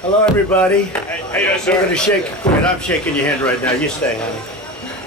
Hello, everybody. Hey, how you doing, sir? We're going to shake. Wait, I'm shaking your hand right now. You stay, honey.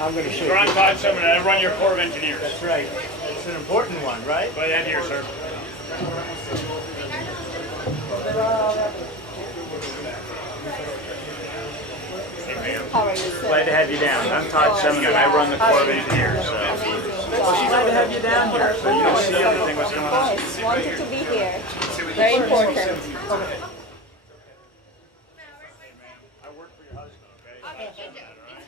I'm going to shake. Ron Todd, Savanna, I run your Corps of Engineers. That's right. It's an important one, right? Glad to have you here, sir. How are you, sir? Glad to have you down. I'm Todd Savanna, and I run the Corps of Engineers. So. Glad to have you down here, so you can see everything what's going on. Of course, wanted to be here. Very important. I work for your husband, okay?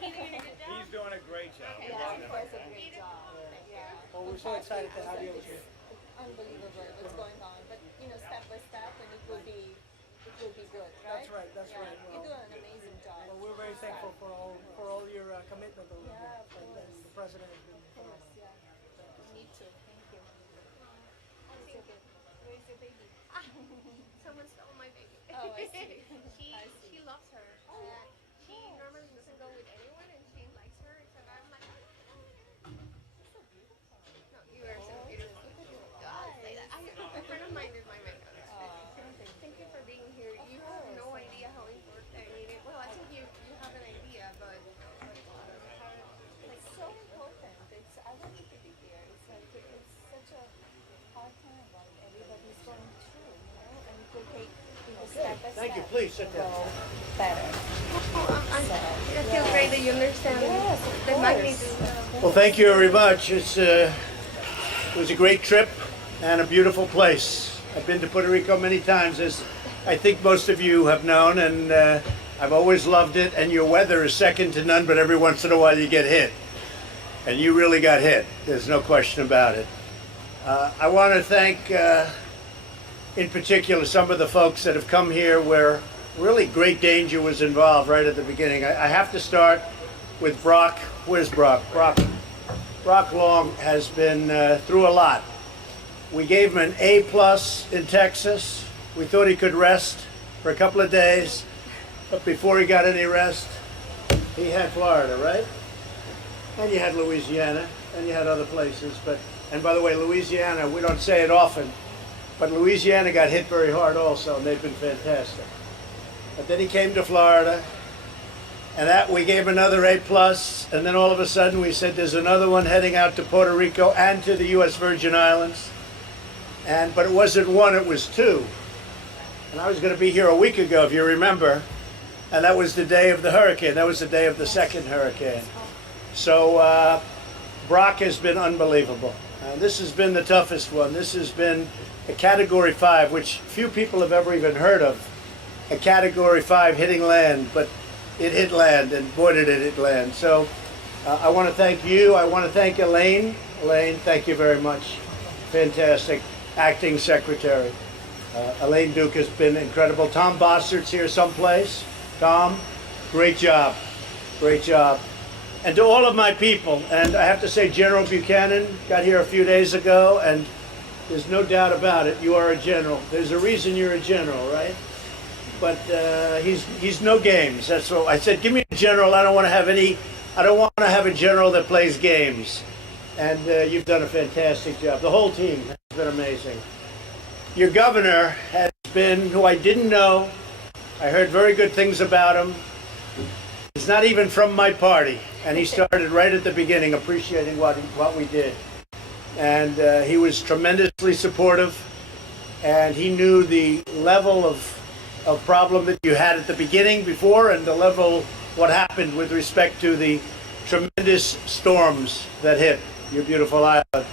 He's doing a great job. Yeah, of course, a great job. Yeah. Well, we're so excited to have you over here. Unbelievable what's going on, but step by step, and it will be good, right? That's right. That's Yeah. right. You do an amazing job. Well, we're very thankful for all your commitment over here. Yeah, of And course. the president has been. Of course, yeah. Me too. Thank you. It's okay. Where's your baby? Someone stole my baby. Oh, I see. she I see. she loves her. She normally doesn't go with anyone, and she likes her. So I'm like, So beautiful. no, you are so beautiful. God, say that. A friend of mine is my mentor. Thank you for being here. You have no idea how important I need it. Well, I think you have an idea, but It's so important. I wanted to be here. It's like it's such a hard time, like everybody's going through, and it will take step by step. Thank you. Please sit down. Go better. I feel great that you understand Yes, of the course. magnitude. Well, thank you very much. It was a great trip and a beautiful place. I've been to Puerto Rico many times, as I think most of you have known, and I've always loved it. And your weather is second to none, but every once in a while you get hit. And you really got hit. There's no question about it. I want to thank, in particular, some of the folks that have come here where really great danger was involved right at the beginning. I have to start with Brock. Where's Brock? Brock Long has been through a lot. We gave him an A+ in Texas. We thought he could rest for a couple of days, but before he got any rest, he had Florida, right? And you had Louisiana, and you had other places. And by the way, Louisiana, we don't say it often, but Louisiana got hit very hard also, and they've been fantastic. But then he came to Florida, and that we gave him another A+, and then all of a sudden we said there's another one heading out to Puerto Rico and to the U.S. Virgin Islands. But it wasn't one, it was two. And I was going to be here a week ago, if you remember, and that was the day of the hurricane. That was the day of the second hurricane. So Brock has been unbelievable. This has been the toughest one. This has been a Category 5, which few people have ever even heard of. A Category 5 hitting land, but it hit land, and boy did it hit land. So I want to thank you. I want to thank Elaine. Elaine, thank you very much. Fantastic. Acting Secretary. Elaine Duke has been incredible. Tom Bossert's here someplace. Tom, great job. Great job. And to all of my people, and I have to say General Buchanan got here a few days ago, and there's no doubt about it, you are a general. There's a reason you're a general, right? But he's no games. That's what I said. Give me a general. I don't want to have a general that plays games. And you've done a fantastic job. The whole team has been amazing. Your governor has been, who I didn't know. I heard very good things about him. He's not even from my party. And he started right at the beginning appreciating what we did. And he was tremendously supportive. And he knew the level of problem that you had at the beginning before, and the level, what happened with respect to the tremendous storms that hit your beautiful island.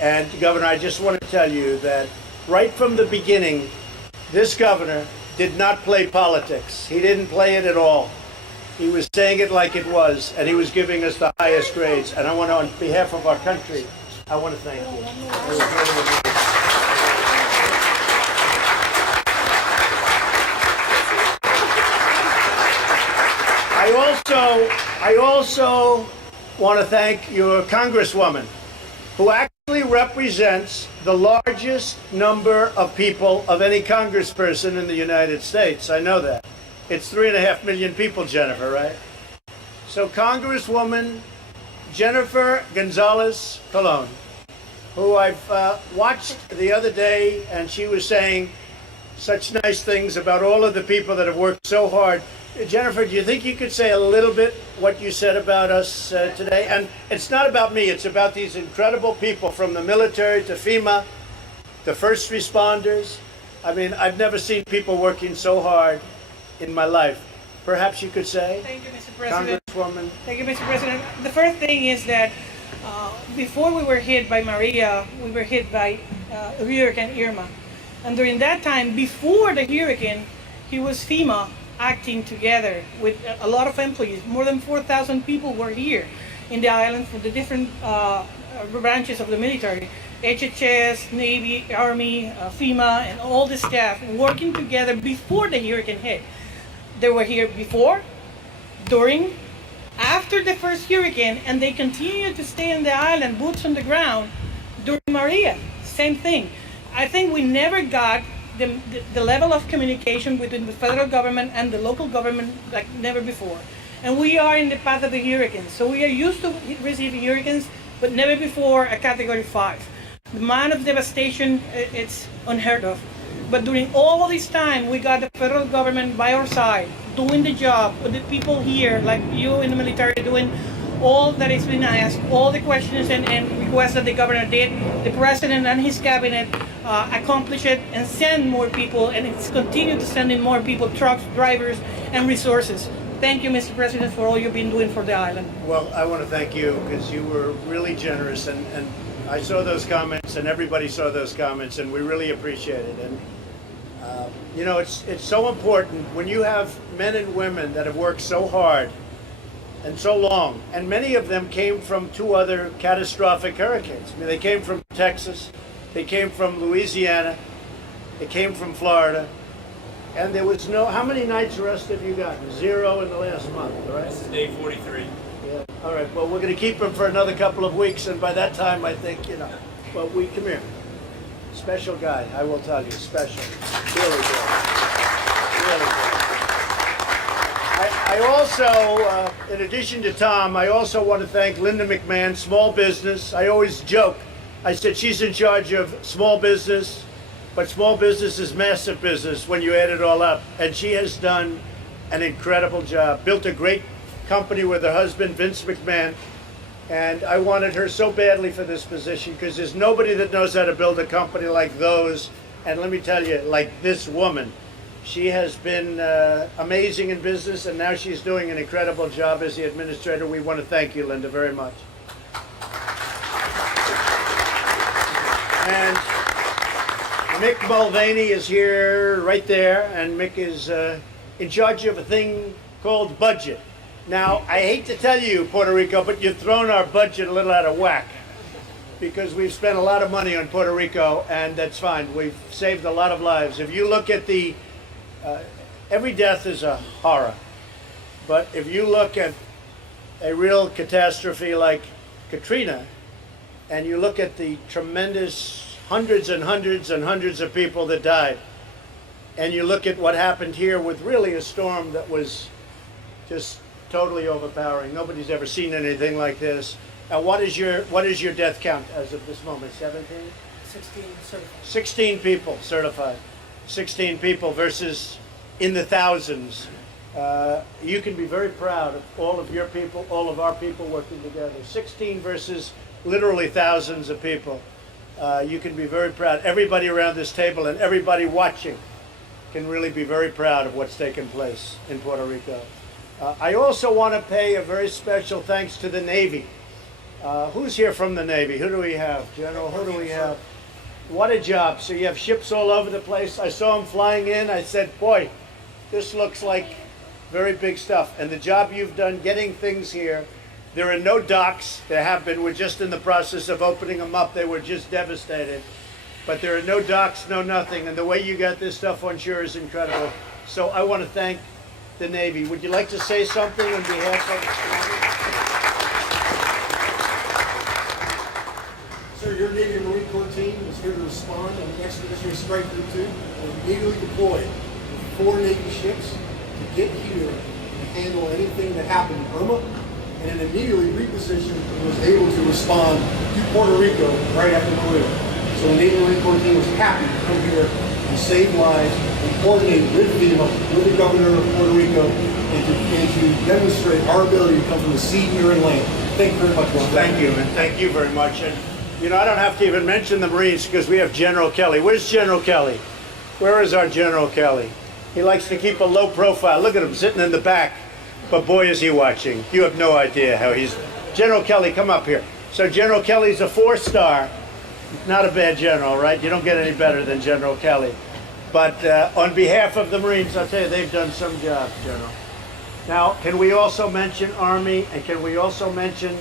And Governor, I just want to tell you that right from the beginning, this governor did not play politics. He didn't play it at all. He was saying it like it was, and he was giving us the highest grades. And I want to, on behalf of our country, I want to thank you. It was really amazing. I also want to thank your Congresswoman, who actually represents the largest number of people of any congressperson in the United States. I know that. It's 3.5 million people, Jennifer, right? So Congresswoman Jennifer Gonzalez Colon, who I've watched the other day, and she was saying such nice things about all of the people that have worked so hard. Jennifer, do you think you could say a little bit what you said about us today? And it's not about me, it's about these incredible people from the military to FEMA, the first responders. I mean, I've never seen people working so hard in my life. Perhaps you could say? Thank you, Mr. President. Congresswoman. Thank you, Mr. President. The first thing is that before we were hit by Maria, we were hit by Hurricane Irma. And during that time, before the hurricane, he was FEMA acting together with a lot of employees. More than 4,000 people were here in the island for the different branches of the military. HHS, Navy, Army, FEMA, and all the staff working together before the hurricane hit. They were here before, during, after the first hurricane, and they continued to stay on the island, boots on the ground, during Maria. Same thing. I think we never got the level of communication between the federal government and the local government like never before. And we are in the path of the hurricanes. So we are used to receiving hurricanes, but never before a Category 5. The amount of devastation, it's unheard of. But during all of this time, we got the federal government by our side, doing the job, with the people here, like you in the military, doing all that is being asked, all the questions and requests that the governor did. The president and his cabinet accomplished it and send more people, and it's continued to send in more people, trucks, drivers, and resources. Thank you, Mr. President, for all you've been doing for the island. Well, I want to thank you because you were really generous, and I saw those comments, and everybody saw those comments, and we really appreciate it. And you know, it's so important when you have men and women that have worked so hard and so long, and many of them came from 2 other catastrophic hurricanes. I mean, they came from Texas, they came from Louisiana, they came from Florida, and there was no, how many nights rest have you gotten? 0 in the last month, right? This is day 43. Yeah. All right, well, we're going to keep them for another couple of weeks, and by that time, I think, you know, well, come here. Special guy, I will tell you, special. Really good. Really good. I also, in addition to Tom, I also want to thank Linda McMahon, small business. I always joke. I said she's in charge of small business, but small business is massive business when you add it all up. And she has done an incredible job. Built a great company with her husband, Vince McMahon. And I wanted her so badly for this position because there's nobody that knows how to build a company like those. And let me tell you, like this woman, she has been amazing in business, and now she's doing an incredible job as the administrator. We want to thank you, Linda, very much. And Mick Mulvaney is here, right there, and Mick is in charge of a thing called budget. Now, I hate to tell you, Puerto Rico, but you've thrown our budget a little out of whack because we've spent a lot of money on Puerto Rico, and that's fine. We've saved a lot of lives. If you look at the, every death is a horror, but if you look at a real catastrophe like Katrina, and you look at the tremendous hundreds and hundreds and hundreds of people that died, and you look at what happened here with really a storm that was just totally overpowering. Nobody's ever seen anything like this. Now, what is your death count as of this moment? 17? 16 certified. 16 people certified. 16 people versus in the thousands. You can be very proud of all of your people, all of our people working together. 16 versus literally thousands of people. You can be very proud. Everybody around this table and everybody watching can really be very proud of what's taken place in Puerto Rico. I also want to pay a very special thanks to the Navy. Who's here from the Navy? Who do we have? General, who do we have? What a job. So you have ships all over the place. I saw them flying in. I said, boy, this looks like very big stuff. And the job you've done getting things here. There are no docks. There have been. We're just in the process of opening them up. They were just devastated. But there are no docks, no nothing. And the way you got this stuff on shore is incredible. So I want to thank the Navy. Would you like to say something on behalf of... Sir, your Navy Marine Corps team is here to respond on the Expeditionary Strike Group 2 and immediately deployed 4 Navy ships to get here and handle anything that happened in Irma, and then immediately repositioned and was able to respond to Puerto Rico right after Maria. So the Navy Marine Corps team was happy to come here and save lives and coordinate with FEMA, with the governor of Puerto Rico, and to demonstrate our ability to come from the sea, air, and land. Thank you very much, Ron. Thank you, and thank you very much. And you know, I don't have to even mention the Marines because we have General Kelly. Where's General Kelly? Where is our General Kelly? He likes to keep a low profile. Look at him sitting in the back. But boy, is he watching. You have no idea how he's... General Kelly, come up here. So General Kelly's a 4-star. Not a bad general, right? You don't get any better than General Kelly. But on behalf of the Marines, I'll tell you, they've done some job, General. Now, can we also mention Army, and can we also mention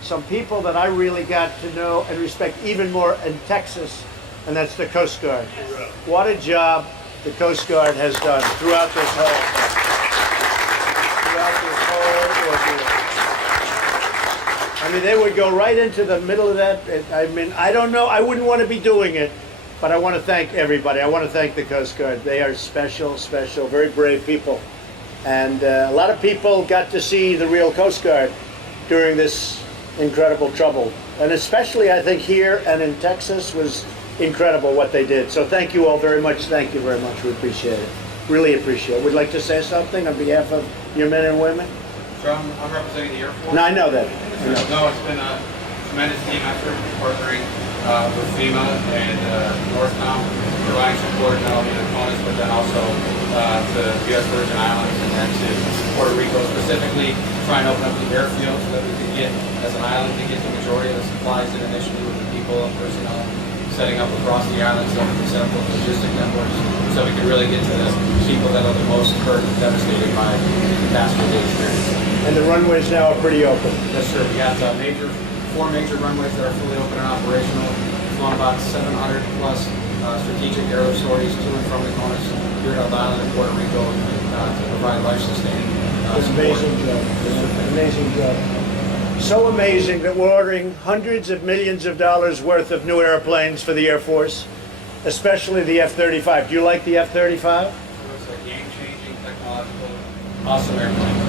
some people that I really got to know and respect even more in Texas, and that's the Coast Guard. What a job the Coast Guard has done throughout this ordeal. I mean, they would go right into the middle of that. I mean, I don't know, I wouldn't want to be doing it, but I want to thank everybody. I want to thank the Coast Guard. They are special, special, very brave people. And a lot of people got to see the real Coast Guard during this incredible trouble. And especially, I think, here and in Texas was incredible what they did. So thank you all very much. Thank you very much. We appreciate it. Really appreciate it. Would like to say something on behalf of your men and women? So I'm representing the Air Force. No, I know that. No, it's been a tremendous team effort partnering with FEMA and Northcom, providing support not only to the Conus, but then also to the U.S. Virgin Islands and then to Puerto Rico specifically, try and open up the airfield so that we could get, as an island, to get the majority of the supplies in initially with the people and personnel setting up across the island so we can set up those logistic networks so we can really get to the people that are the most hurt and devastated by the catastrophe they experienced. And the runways now are pretty open. Yes, sir. We got four major runways that are fully open and operational. We've flown about 700 plus strategic aerial sorties to and from the Conus, here at the island of Puerto Rico to provide life-sustaining It's an support. amazing job. It's an amazing job. So amazing that we're ordering hundreds of millions of dollars worth of new airplanes for the Air Force, especially the F-35. Do you like the F-35? It's a game-changing, technological, awesome airplane.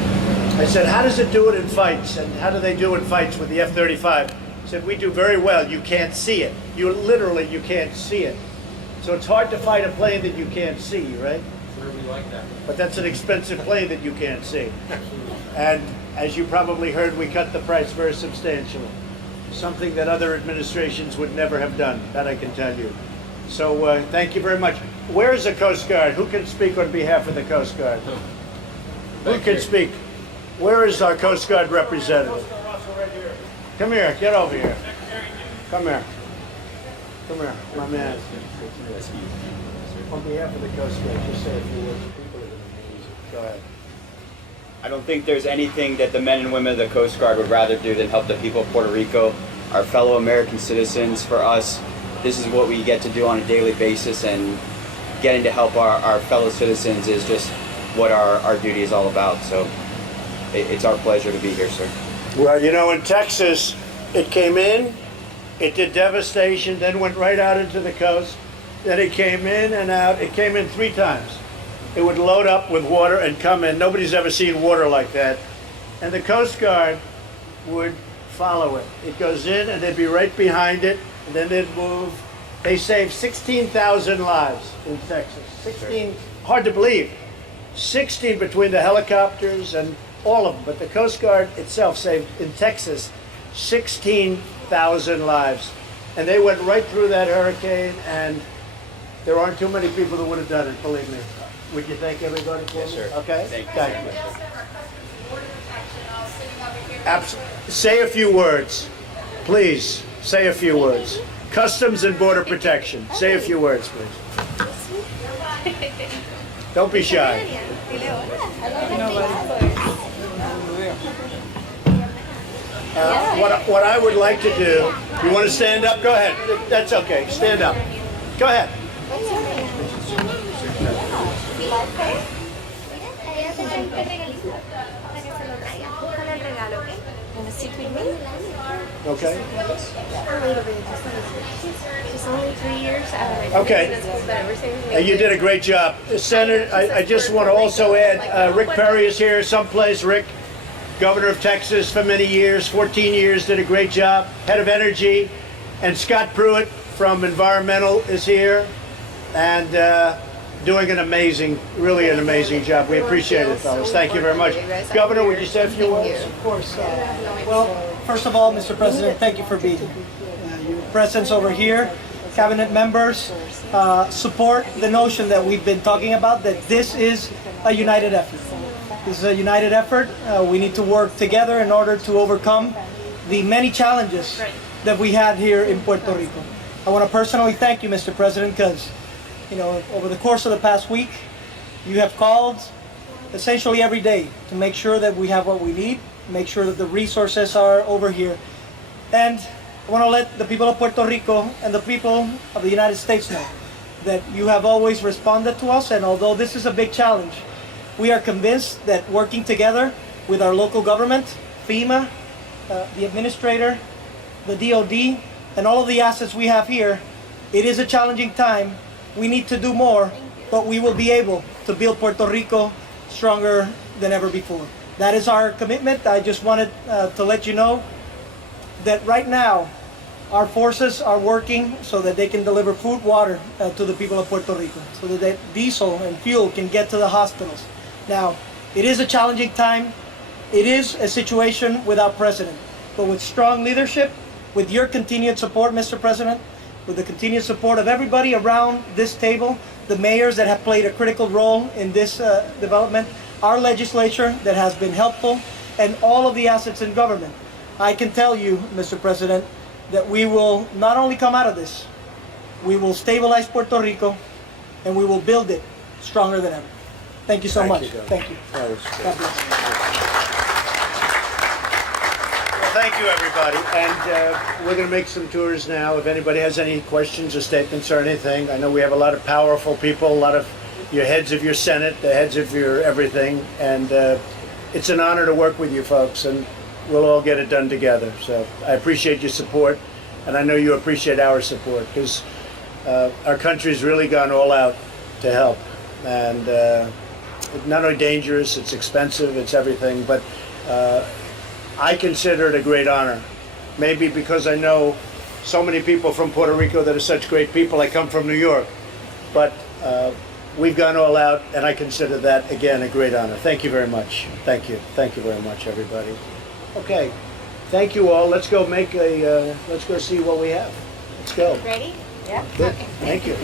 I said, how does it do it in fights? And how do they do in fights with the F-35? I said, we do very well. You can't see it. You can't see it. So it's hard to fight a plane that you can't see, right? Sure, we like that. But that's an expensive plane that you can't see. And as you probably heard, we cut the price very substantially. Something that other administrations would never have done, that I can tell you. So thank you very much. Where is the Coast Guard? Who can speak on behalf of the Coast Guard? Who can speak? Where is our Coast Guard representative? Come here, get over here. Come here. Come here, my man. On behalf of the Coast Guard, just say a few words. People are amazing. Go ahead. I don't think there's anything that the men and women of the Coast Guard would rather do than help the people of Puerto Rico, our fellow American citizens. For us, this is what we get to do on a daily basis, and getting to help our fellow citizens is just what our duty is all about. So it's our pleasure to be here, sir. Well, you know, in Texas, it came in, it did devastation, then went right out into the coast. Then it came in and out. It came in 3 times. It would load up with water and come in. Nobody's ever seen water like that. And the Coast Guard would follow it. It goes in and they'd be right behind it, and then they'd move. They saved 16,000 lives in Texas. 16, hard to believe. 16 between the helicopters and all of them. But the Coast Guard itself saved, in Texas, 16,000 lives. And they went right through that hurricane, and there aren't too many people that would have done it, believe me. Would you thank everybody for Yes, me? sir. Okay? Thank you. Thank you. Say a few words. Please, say a few words. Customs and Border Protection. Say a few words, please. Don't be shy. What I would like to do, you want to stand up? Go ahead. That's okay. Stand up. Go ahead. Okay. She's only 3 years. Okay. You did a great job. Senator, I just want to also add, Rick Perry is here someplace. Rick, governor of Texas for many years, 14 years, did a great job. Head of Energy. And Scott Pruitt from Environmental is here. And doing an amazing, really an amazing job. We appreciate it, fellas. Thank you very much. Governor, would you say a few words? Of course. Well, first of all, Mr. President, thank you for being here. Your presence over here, cabinet members, support the notion that we've been talking about, that this is a united effort. This is a united effort. We need to work together in order to overcome the many challenges that we had here in Puerto Rico. I want to personally thank you, Mr. President, because over the course of the past week, you have called essentially every day to make sure that we have what we need, make sure that the resources are over here. And I want to let the people of Puerto Rico and the people of the United States know that you have always responded to us, and although this is a big challenge, we are convinced that working together with our local government, FEMA, the administrator, the DOD, and all of the assets we have here, it is a challenging time. We need to do more, but we will be able to build Puerto Rico stronger than ever before. That is our commitment. I just wanted to let you know that right now our forces are working so that they can deliver food, water to the people of Puerto Rico, so that diesel and fuel can get to the hospitals. Now, it is a challenging time. It is a situation without precedent, but with strong leadership, with your continued support, Mr. President, with the continued support of everybody around this table, the mayors that have played a critical role in this development, our legislature that has been helpful, and all of the assets in government, I can tell you, Mr. President, that we will not only come out of this, we will stabilize Puerto Rico, and we will build it stronger than ever. Thank you so much. Thank you. God bless. Thank you, everybody. And we're going to make some tours now. If anybody has any questions or statements or anything, I know we have a lot of powerful people, a lot of your heads of your Senate, the heads of your everything, and it's an honor to work with you folks, and we'll all get it done together. So I appreciate your support, and I know you appreciate our support, because our country's really gone all out to help. And it's not only dangerous, it's expensive, it's everything, but I consider it a great honor. Maybe because I know so many people from Puerto Rico that are such great people. I come from New York, but we've gone all out, and I consider that, again, a great honor. Thank you very much. Thank you. Thank you very much, everybody. Okay, thank you all. Let's go let's go see what we have. Let's go. Ready? Yeah. Good. Okay. Thank you.